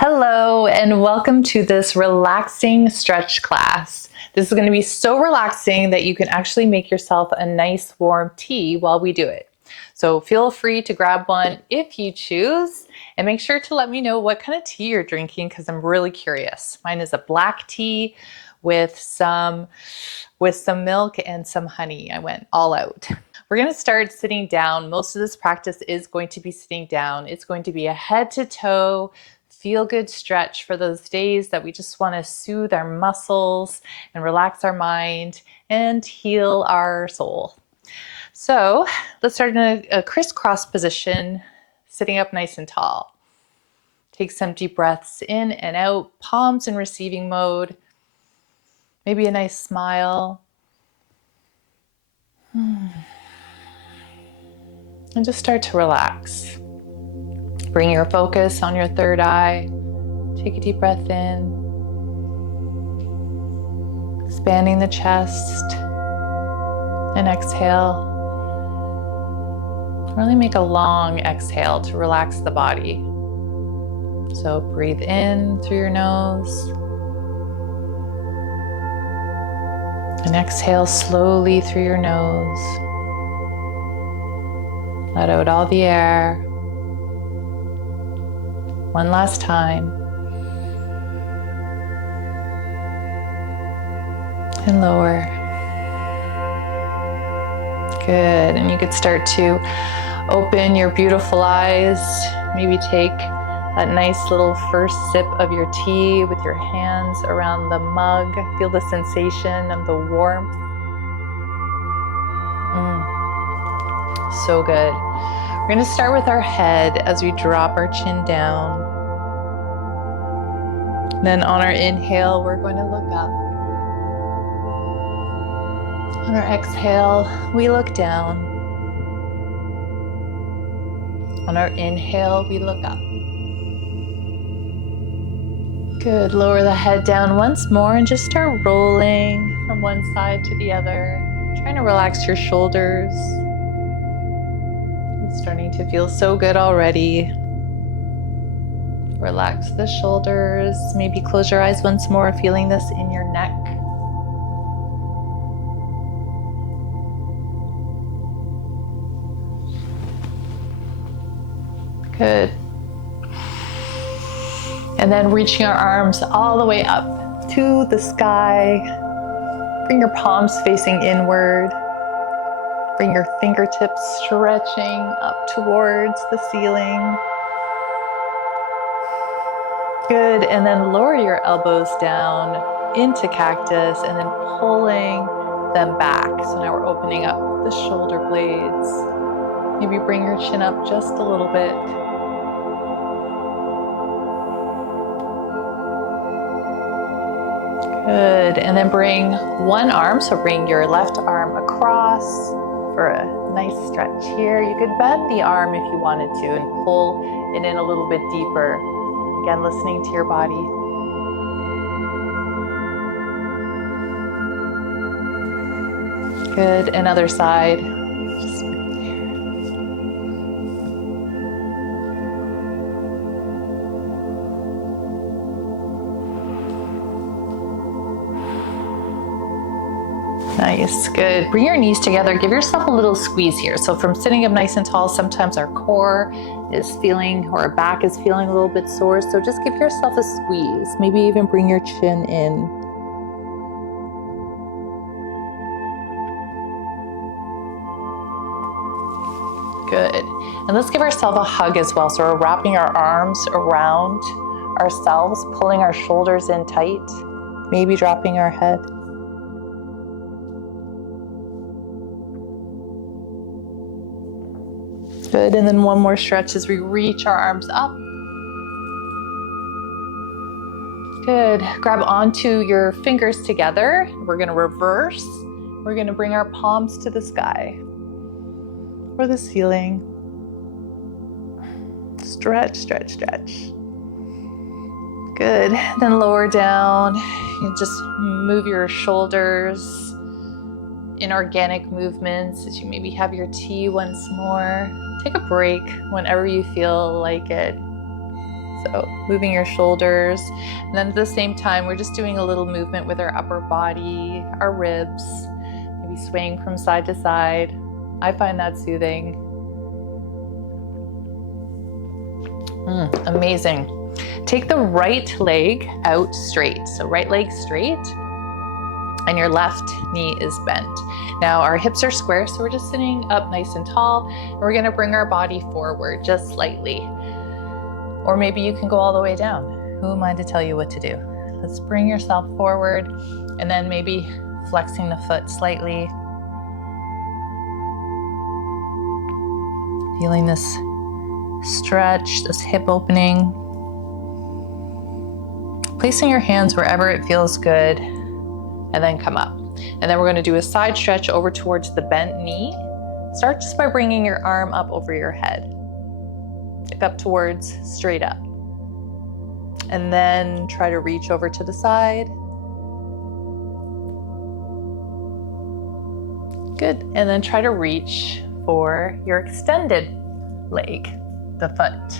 Hello, and welcome to this relaxing stretch class. This is going to be so relaxing that you can actually make yourself a nice warm tea while we do it. So feel free to grab one if you choose, and make sure to let me know what kind of tea you're drinking because I'm really curious. Mine is a black tea with some milk and some honey. I went all out. We're going to start sitting down. Most of this practice is going to be sitting down. It's going to be a head to toe feel good stretch for those days that we just want to soothe our muscles and relax our mind and heal our soul. So let's start in a crisscross position, sitting up nice and tall. Take some deep breaths in and out, palms in receiving mode. Maybe a nice smile. And just start to relax. Bring your focus on your third eye. Take a deep breath in. Expanding the chest. And exhale. Really make a long exhale to relax the body. So breathe in through your nose. And exhale slowly through your nose. Let out all the air. One last time. And lower. Good. And you could start to open your beautiful eyes. Maybe take that nice little first sip of your tea with your hands around the mug. Feel the sensation of the warmth. So good. We're going to start with our head as we drop our chin down. Then on our inhale, we're going to look up. On our exhale, we look down. On our inhale, we look up. Good. Lower the head down once more and just start rolling from one side to the other. Trying to relax your shoulders. It's starting to feel so good already. Relax the shoulders. Maybe close your eyes once more, feeling this in your neck. Good. And then reaching our arms all the way up to the sky. Bring your palms facing inward. Bring your fingertips stretching up towards the ceiling. Good, and then lower your elbows down into cactus and then pulling them back. So now we're opening up the shoulder blades. Maybe bring your chin up just a little bit. Good, and then bring one arm, so bring your left arm across for a nice stretch here. You could bend the arm if you wanted to and pull it in a little bit deeper. Again, listening to your body. Good, and other side. Nice, good. Bring your knees together. Give yourself a little squeeze here. So from sitting up nice and tall, sometimes our core is feeling, or our back is feeling a little bit sore. So just give yourself a squeeze. Maybe even bring your chin in. Good. And let's give ourselves a hug as well. So we're wrapping our arms around ourselves, pulling our shoulders in tight, maybe dropping our head. Good, and then one more stretch as we reach our arms up. Good, grab onto your fingers together. We're gonna reverse. We're gonna bring our palms to the sky or the ceiling. Stretch, stretch, stretch. Good, then lower down. You just move your shoulders in organic movements as you maybe have your tea once more. Take a break whenever you feel like it. So moving your shoulders, and then at the same time, we're just doing a little movement with our upper body, our ribs, maybe swaying from side to side. I find that soothing. Amazing. Take the right leg out straight. So right leg straight, and your left knee is bent. Now our hips are square, so we're just sitting up nice and tall, and we're gonna bring our body forward just slightly. Or maybe you can go all the way down. Who am I to tell you what to do? Let's bring yourself forward, and then maybe flexing the foot slightly. Feeling this stretch, this hip opening. Placing your hands wherever it feels good, and then come up. And then we're going to do a side stretch over towards the bent knee. Start just by bringing your arm up over your head. Look up towards, straight up. And then try to reach over to the side. Good. And then try to reach for your extended leg, the foot.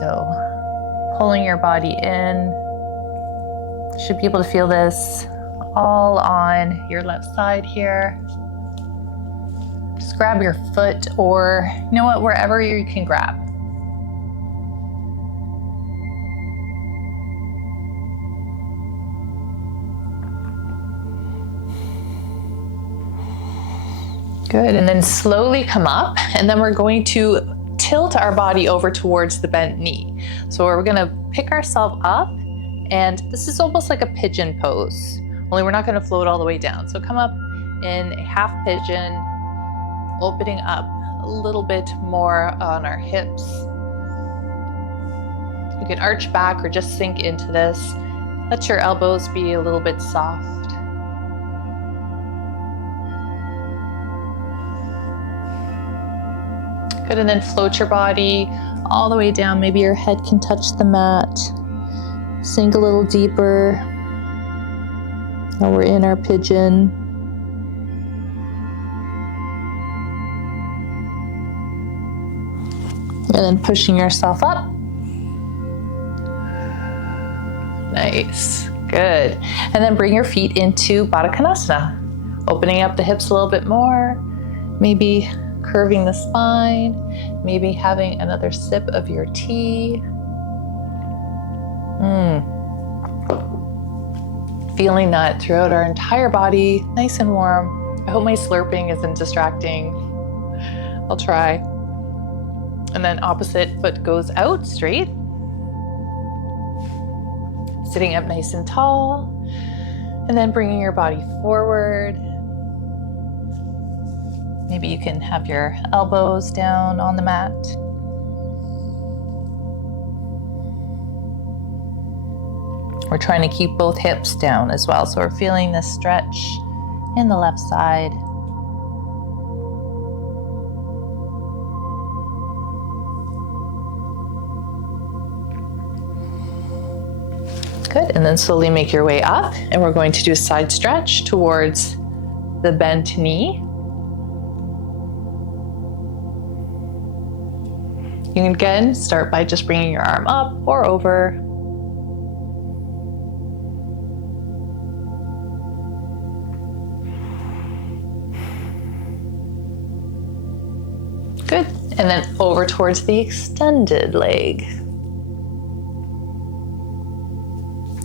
So pulling your body in. Should be able to feel this all on your left side here. Just grab your foot, or you know what, wherever you can grab. Good, and then slowly come up, and then we're going to tilt our body over towards the bent knee. So we're gonna pick ourselves up, and this is almost like a pigeon pose, only we're not gonna float all the way down. So come up in a half pigeon, opening up a little bit more on our hips. You can arch back or just sink into this. Let your elbows be a little bit soft. Good, and then float your body all the way down. Maybe your head can touch the mat. Sink a little deeper. Now we're in our pigeon. And then pushing yourself up. Nice, good. And then bring your feet into Baddha Konasana. Opening up the hips a little bit more. Maybe curving the spine. Maybe having another sip of your tea. Feeling that throughout our entire body, nice and warm. I hope my slurping isn't distracting. I'll try. And then opposite foot goes out straight. Sitting up nice and tall. And then bringing your body forward. Maybe you can have your elbows down on the mat. We're trying to keep both hips down as well. So we're feeling this stretch in the left side. Good, and then slowly make your way up, and we're going to do a side stretch towards the bent knee. You can again start by just bringing your arm up or over. Good, and then over towards the extended leg.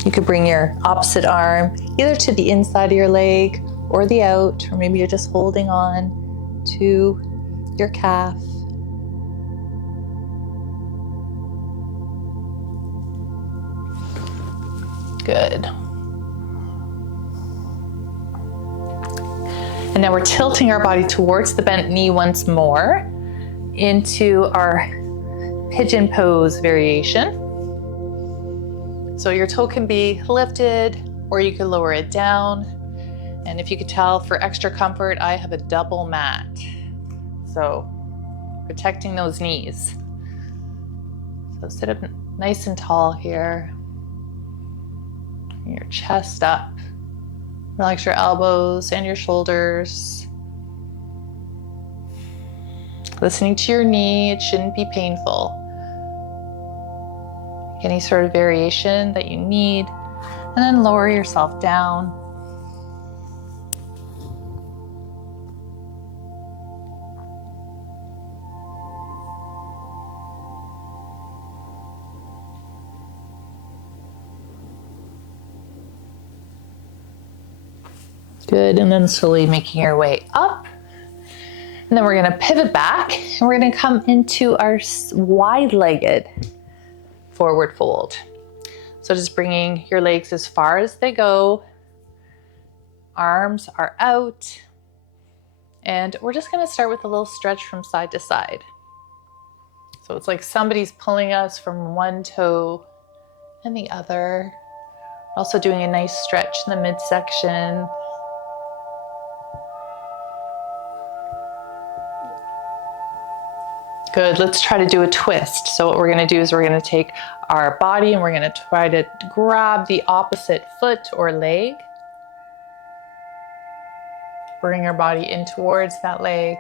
You could bring your opposite arm either to the inside of your leg or the out, or maybe you're just holding on to your calf. Good. And now we're tilting our body towards the bent knee once more into our pigeon pose variation. So your toe can be lifted, or you can lower it down. And if you could tell, for extra comfort, I have a double mat. So protecting those knees. So sit up nice and tall here. Your chest up. Relax your elbows and your shoulders. Listening to your knee, it shouldn't be painful. any sort of variation that you need, and then lower yourself down. Good, and then slowly making your way up. And then we're gonna pivot back and we're gonna come into our wide-legged forward fold. So just bringing your legs as far as they go. Arms are out. And we're just gonna start with a little stretch from side to side. So it's like somebody's pulling us from one toe and the other. Also doing a nice stretch in the midsection. Good, let's try to do a twist. So what we're gonna do is we're gonna take our body and we're gonna try to grab the opposite foot or leg. Bring our body in towards that leg.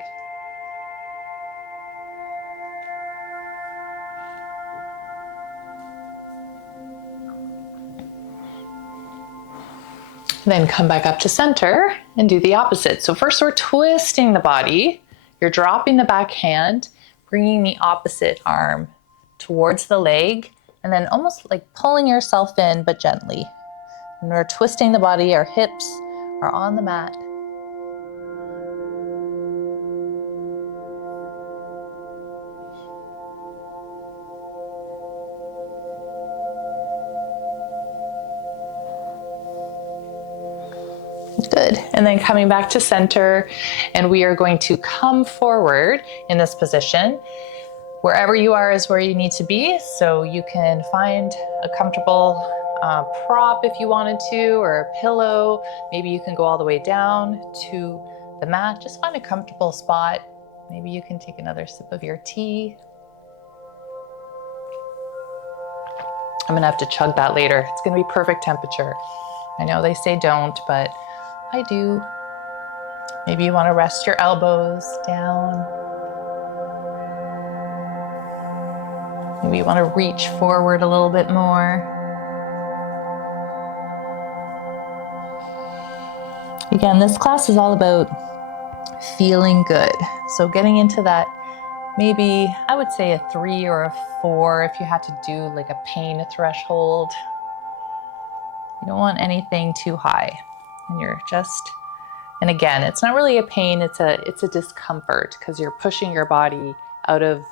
And then come back up to center and do the opposite. So first we're twisting the body. You're dropping the back hand, bringing the opposite arm towards the leg, and then almost like pulling yourself in, but gently. And we're twisting the body, our hips are on the mat. Good, and then coming back to center, and we are going to come forward in this position. Wherever you are is where you need to be, so you can find a comfortable prop if you wanted to, or a pillow. Maybe you can go all the way down to the mat. Just find a comfortable spot. Maybe you can take another sip of your tea. I'm gonna have to chug that later. It's gonna be perfect temperature. I know they say don't, but I do. Maybe you wanna rest your elbows down. Maybe you want to reach forward a little bit more. Again, this class is all about feeling good. So getting into that, maybe I would say a 3 or a 4 if you had to do like a pain threshold. You don't want anything too high. And you're just, and again, it's not really a pain, it's a discomfort because you're pushing your body out of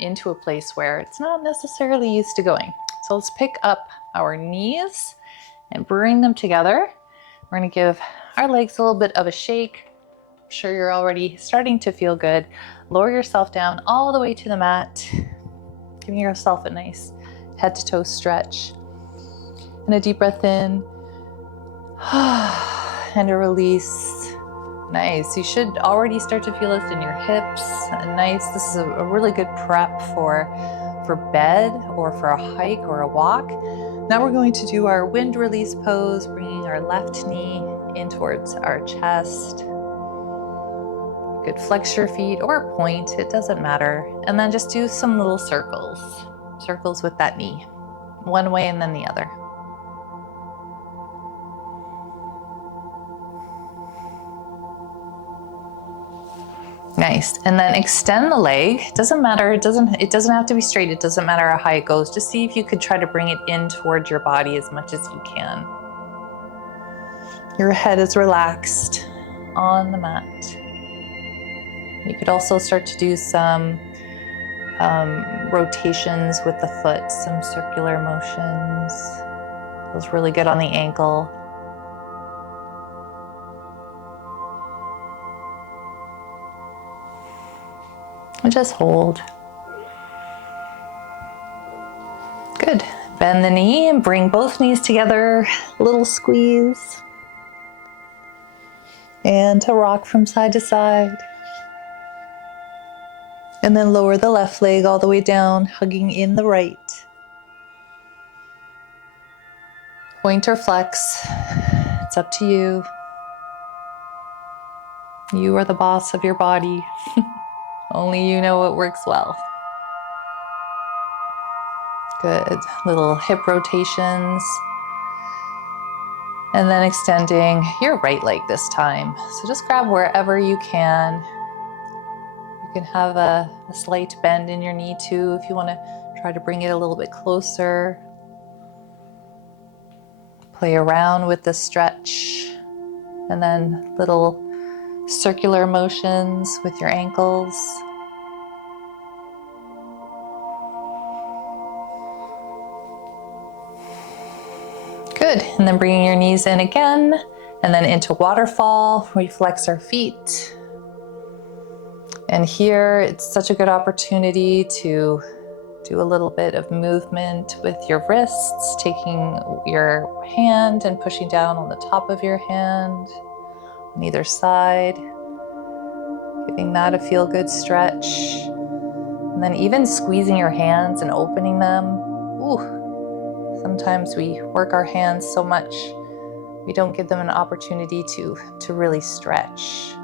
into a place where it's not necessarily used to going. So let's pick up our knees and bring them together. We're gonna give our legs a little bit of a shake. I'm sure you're already starting to feel good. Lower yourself down all the way to the mat, giving yourself a nice head to toe stretch. And a deep breath in, and a release. Nice, you should already start to feel this in your hips. Nice, this is a really good prep for bed or for a hike or a walk. Now we're going to do our wind release pose, bringing our left knee in towards our chest. You could flex your feet or point, it doesn't matter. And then just do some little circles with that knee, one way and then the other. Nice, and then extend the leg. Doesn't matter, it doesn't have to be straight, it doesn't matter how high it goes. Just see if you could try to bring it in towards your body as much as you can. Your head is relaxed on the mat. You could also start to do some rotations with the foot, some circular motions. Feels really good on the ankle. And just hold. Good. Bend the knee and bring both knees together. Little squeeze. And to rock from side to side. And then lower the left leg all the way down, hugging in the right. Point or flex. It's up to you. You are the boss of your body. Only you know what works well. Good. Little hip rotations. And then extending your right leg this time. So just grab wherever you can. You can have a slight bend in your knee too if you want to try to bring it a little bit closer. Play around with the stretch. And then little circular motions with your ankles. Good. And then bringing your knees in again, and then into waterfall. We flex our feet. And here it's such a good opportunity to do a little bit of movement with your wrists, taking your hand and pushing down on the top of your hand on either side, giving that a feel-good stretch. And then even squeezing your hands and opening them. Ooh, sometimes we work our hands so much, we don't give them an opportunity to really stretch.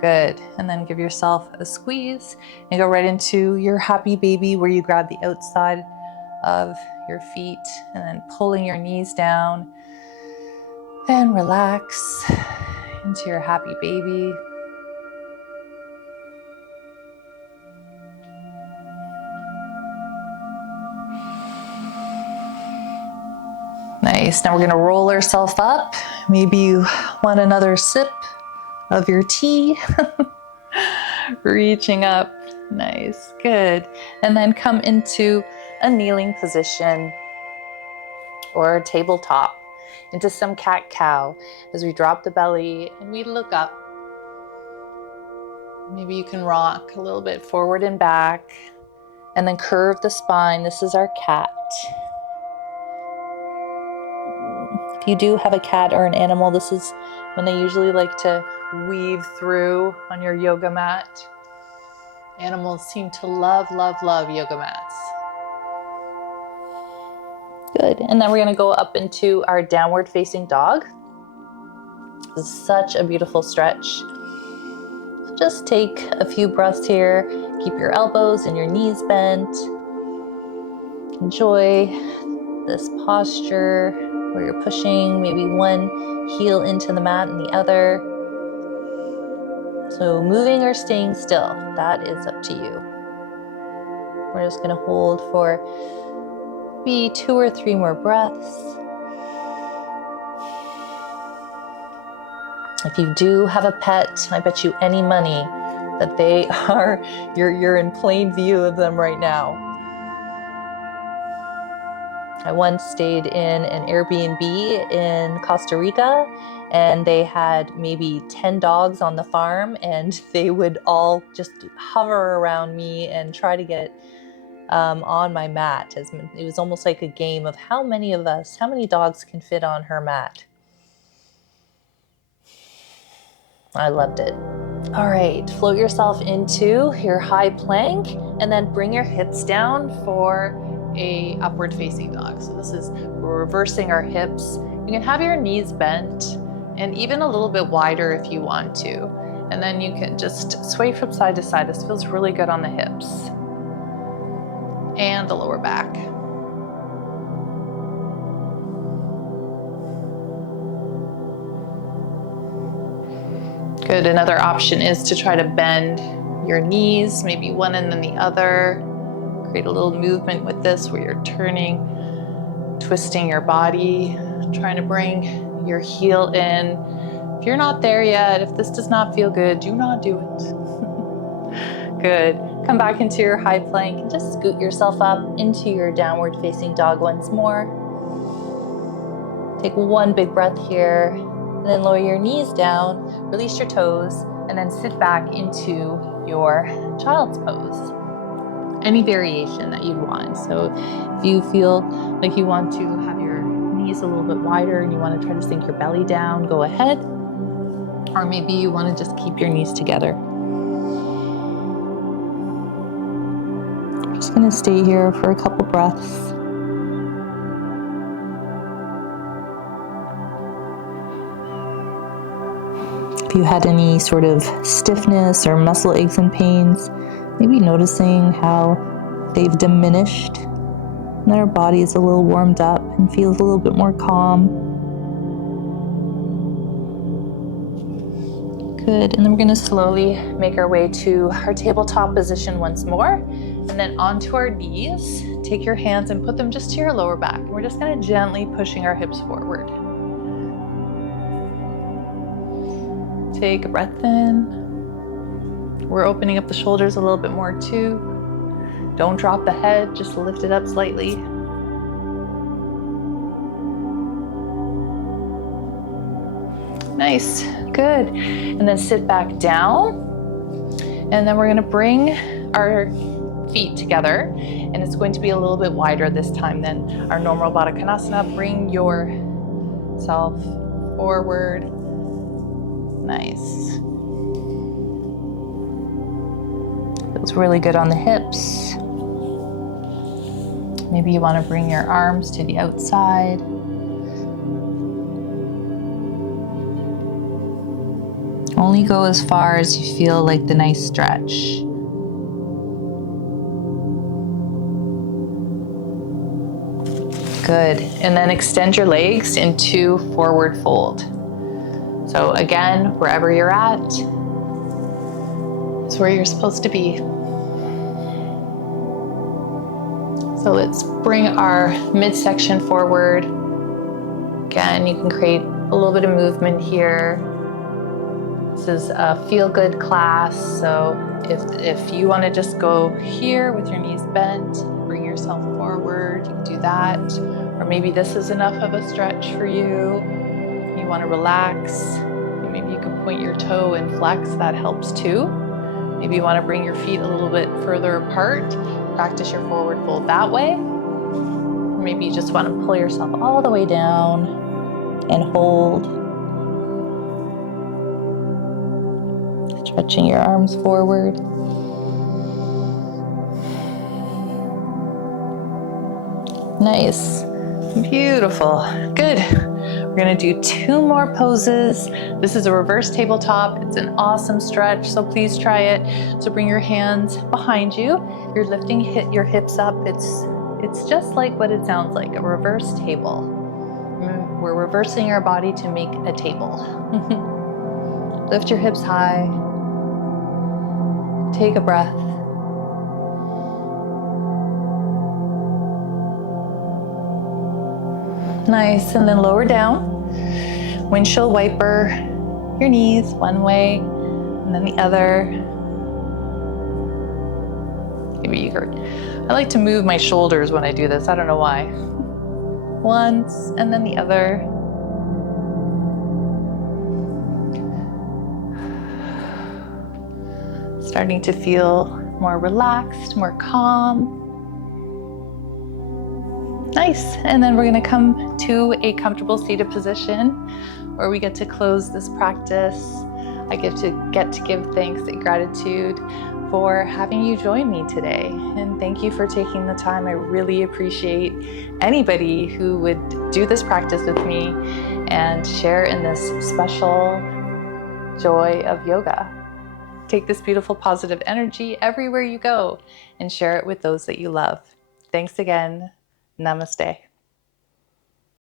Good. And then give yourself a squeeze and go right into your happy baby where you grab the outside of your feet and then pulling your knees down and relax into your happy baby. Nice. Now we're going to roll ourselves up. Maybe you want another sip of your tea. Reaching up. Nice. Good. And then come into a kneeling position or a tabletop, into some cat-cow as we drop the belly and we look up. Maybe you can rock a little bit forward and back and then curve the spine. This is our cat. If you do have a cat or an animal, this is when they usually like to weave through on your yoga mat. Animals seem to love, love, love yoga mats. Good. And then we're going to go up into our downward facing dog. This is such a beautiful stretch. So just take a few breaths here. Keep your elbows and your knees bent. Enjoy this posture where you're pushing maybe one heel into the mat and the other. So moving or staying still, that is up to you. We're just going to hold for maybe 2 or 3 more breaths. If you do have a pet, I bet you any money that they are, you're in plain view of them right now. I once stayed in an Airbnb in Costa Rica, and they had maybe 10 dogs on the farm, and they would all just hover around me and try to get on my mat. It was almost like a game of how many dogs can fit on her mat. I loved it. All right, float yourself into your high plank and then bring your hips down for a upward facing dog. So this is reversing our hips. You can have your knees bent and even a little bit wider if you want to. And then you can just sway from side to side. This feels really good on the hips and the lower back. Good. Another option is to try to bend your knees, maybe one and then the other. Create a little movement with this where you're turning, twisting your body, trying to bring your heel in. If you're not there yet, if this does not feel good, do not do it. Good. Come back into your high plank and just scoot yourself up into your downward facing dog once more. Take one big breath here, and then lower your knees down, release your toes, and then sit back into your child's pose. Any variation that you want. So if you feel like you want to have your knees a little bit wider and you want to try to sink your belly down, go ahead. Or maybe you want to just keep your knees together. I'm just going to stay here for a couple breaths. If you had any sort of stiffness or muscle aches and pains, maybe noticing how they've diminished And then our body is a little warmed up and feels a little bit more calm. Good, and then we're gonna slowly make our way to our tabletop position once more, and then onto our knees. Take your hands and put them just to your lower back. And we're just gonna gently pushing our hips forward. Take a breath in. We're opening up the shoulders a little bit more too. Don't drop the head, just lift it up slightly. Nice, good. And then sit back down. And then we're gonna bring our feet together. And it's going to be a little bit wider this time than our normal Baddha Konasana. Bring yourself forward. Nice. Feels really good on the hips. Maybe you want to bring your arms to the outside. Only go as far as you feel like the nice stretch. Good. And then extend your legs into forward fold. So again, wherever you're at, it's where you're supposed to be. So let's bring our midsection forward. Again, you can create a little bit of movement here. This is a feel-good class, so if you want to just go here with your knees bent, bring yourself forward, you can do that. Or maybe this is enough of a stretch for you. You want to relax. Maybe you can point your toe and flex, that helps too. Maybe you want to bring your feet a little bit further apart. Practice your forward fold that way. Or maybe you just want to pull yourself all the way down and hold. Stretching your arms forward. Nice. Beautiful. Good. We're going to do 2 more poses. This is a reverse tabletop. It's an awesome stretch, so please try it. So bring your hands behind you. You're lifting your hips up. It's just like what it sounds like, a reverse table. We're reversing our body to make a table. Lift your hips high. Take a breath. Nice, and then lower down. Windshield wiper your knees one way and then the other. Maybe you could. I like to move my shoulders when I do this. I don't know why. Once and then the other. Starting to feel more relaxed, more calm. Nice, and then we're gonna come to a comfortable seated position where we get to close this practice. I get to give thanks and gratitude for having you join me today. And thank you for taking the time. I really appreciate anybody who would do this practice with me and share in this special joy of yoga. Take this beautiful positive energy everywhere you go and share it with those that you love. Thanks again. Namaste.